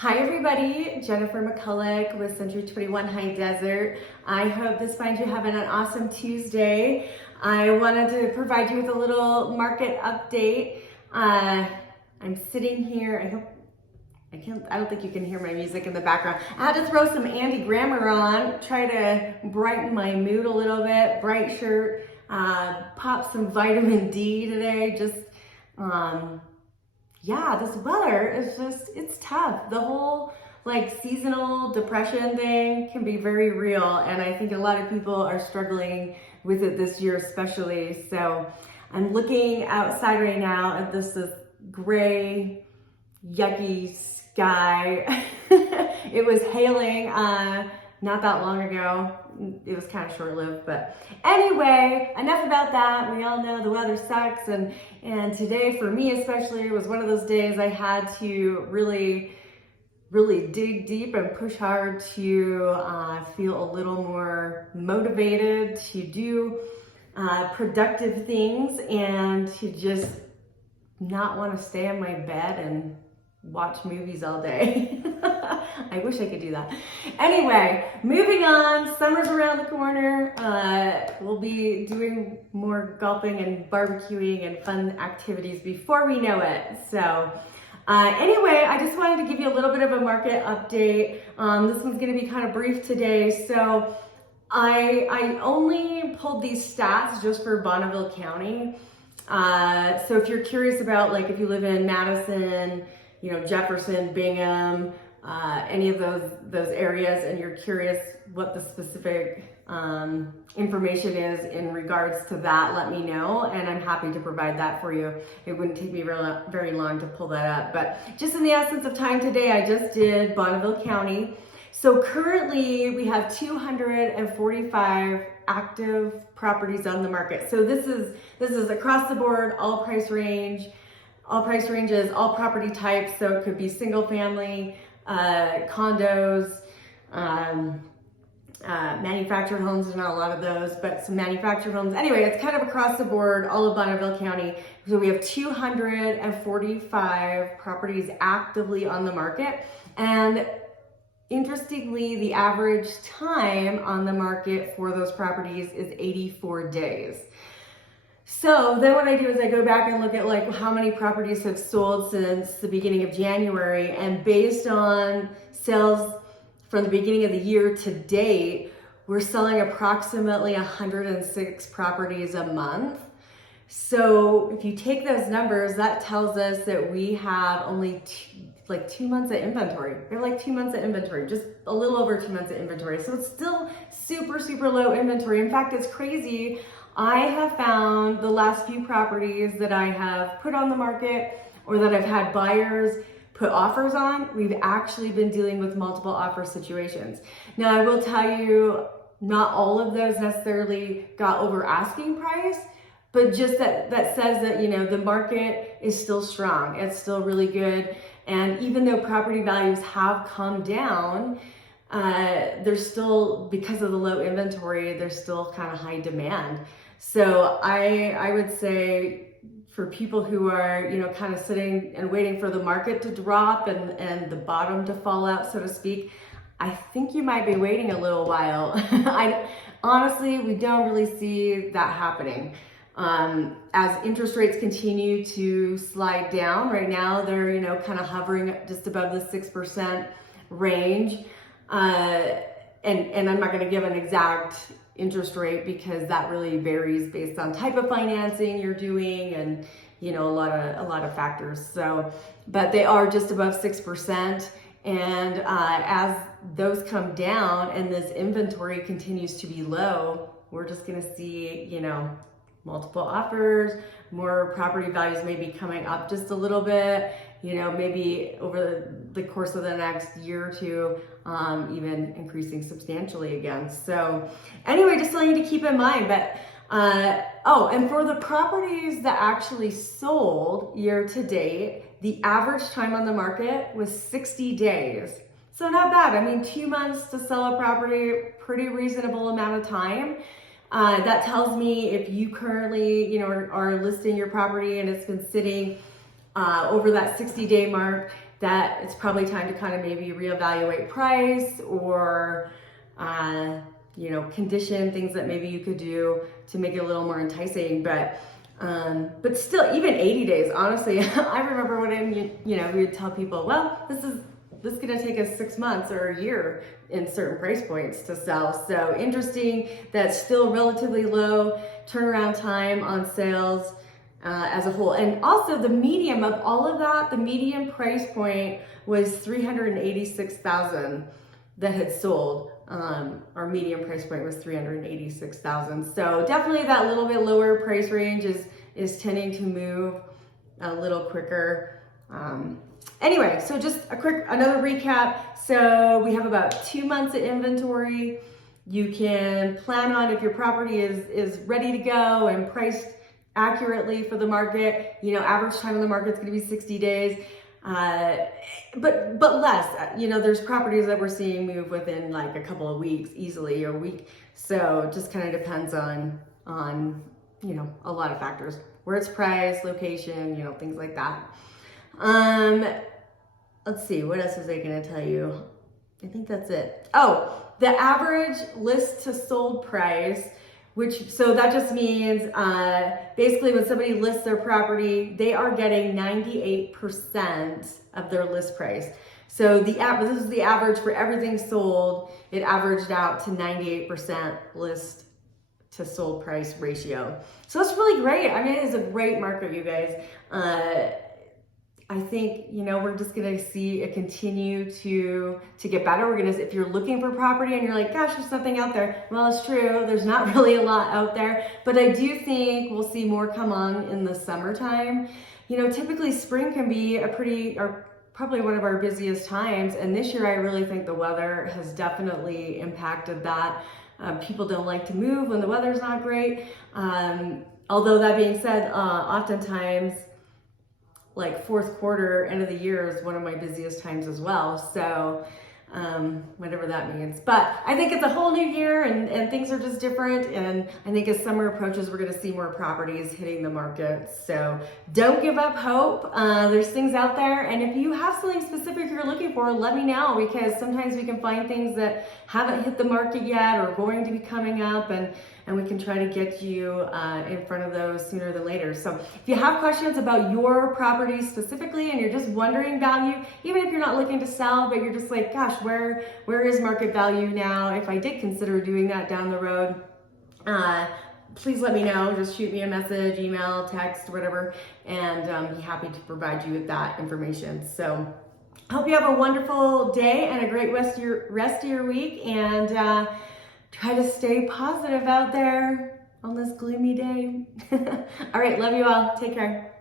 Hi everybody, Jennifer McCulloch with Century 21 High Desert. I hope this finds you having an awesome Tuesday. I wanted to provide you with a little market update. I'm sitting here, I don't think you can hear my music in the background. I had to throw some Andy Grammer on, try to brighten my mood a little bit. Bright shirt, pop some vitamin D today, yeah, this weather is it's tough. The whole seasonal depression thing can be very real, and I think a lot of people are struggling with it this year especially. So I'm looking outside right now at this gray, yucky sky. It was hailing not that long ago. It was kind of short-lived, but anyway, enough about that. We all know the weather sucks, and today for me especially was one of those days I had to really dig deep and push hard to feel a little more motivated to do productive things and to just not want to stay in my bed and watch movies all day. I wish I could do that. Anyway, moving on, summer's around the corner. We'll be doing more golfing and barbecuing and fun activities before we know it. So anyway, I just wanted to give you a little bit of a market update. This one's gonna be kind of brief today. So I only pulled these stats just for Bonneville County. So if you're curious about if you live in Madison, Jefferson, Bingham, any of those areas, and you're curious what the specific information is in regards to that, let me know, and I'm happy to provide that for you. It wouldn't take me very long to pull that up, but just in the essence of time today, I just did Bonneville County. So currently we have 245 active properties on the market. So this is across the board, all price ranges, all property types. So it could be single family, condos, manufactured homes. There's not a lot of those, but some manufactured homes. Anyway, it's kind of across the board, all of Bonneville County. So we have 245 properties actively on the market. And interestingly, the average time on the market for those properties is 84 days. So then what I do is I go back and look at how many properties have sold since the beginning of January, and based on sales from the beginning of the year to date, we're selling approximately 106 properties a month. So if you take those numbers, that tells us that we have only 2 months of inventory. They're 2 months of inventory, just a little over 2 months of inventory. So it's still super low inventory. In fact, it's crazy. I have found the last few properties that I have put on the market or that I've had buyers put offers on, we've actually been dealing with multiple offer situations. Now, I will tell you, not all of those necessarily got over asking price, but just that says that, the market is still strong. It's still really good. And even though property values have come down, there's still, because of the low inventory, there's still kind of high demand. So I would say for people who are, kind of sitting and waiting for the market to drop and the bottom to fall out, so to speak, I think you might be waiting a little while. Honestly, we don't really see that happening. As interest rates continue to slide down, right now they're, kind of hovering just above the 6% range. And I'm not going to give an exact interest rate because that really varies based on type of financing you're doing and, a lot of factors. So, but they are just above 6%. And as those come down and this inventory continues to be low, we're just going to see, multiple offers, more property values may be coming up just a little bit, maybe over the course of the next year or two, even increasing substantially again. So anyway, just something to keep in mind. But and for the properties that actually sold year to date, the average time on the market was 60 days. So not bad. I mean, 2 months to sell a property, pretty reasonable amount of time. That tells me if you currently, are listing your property and it's been sitting over that 60-day mark that it's probably time to kind of maybe reevaluate price or, condition, things that maybe you could do to make it a little more enticing. But still, even 80 days, honestly, I remember when we would tell people, well, this is gonna take us 6 months or a year in certain price points to sell. So interesting, that's still relatively low turnaround time on sales as a whole. And also the medium of all of that, the median price point was 386,000 that had sold. Our median price point was 386,000. So definitely that little bit lower price range is tending to move a little quicker. Anyway, so just another recap. So we have about 2 months of inventory. You can plan on if your property is ready to go and priced accurately for the market. Average time on the market is going to be 60 days. But less, there's properties that we're seeing move within like a couple of weeks easily, or a week. So it just kind of depends on, a lot of factors, where it's priced, location, things like that. Let's see, what else was I going to tell you? I think that's it. Oh, the average list to sold price, so that just means basically when somebody lists their property, they are getting 98% of their list price. So this is the average for everything sold. It averaged out to 98% list to sold price ratio. So that's really great. I mean, it is a great market, you guys. I think, we're just going to see it continue to get better. If you're looking for property and you're like, gosh, there's nothing out there. Well, it's true. There's not really a lot out there, but I do think we'll see more come on in the summertime. Typically spring can be probably one of our busiest times. And this year, I really think the weather has definitely impacted that. People don't like to move when the weather's not great. Although that being said, oftentimes, like fourth quarter, end of the year is one of my busiest times as well. So whatever that means. But I think it's a whole new year and things are just different. And I think as summer approaches, we're going to see more properties hitting the market. So don't give up hope. There's things out there. And if you have something specific you're looking for, let me know, because sometimes we can find things that haven't hit the market yet or going to be coming up, and we can try to get you in front of those sooner than later. So if you have questions about your property specifically and you're just wondering value, even if you're not looking to sell, but you're just like, gosh, where is market value now? If I did consider doing that down the road, please let me know. Just shoot me a message, email, text, whatever, and be happy to provide you with that information. So I hope you have a wonderful day and a great rest of your week, and try to stay positive out there on this gloomy day. All right, love you all. Take care.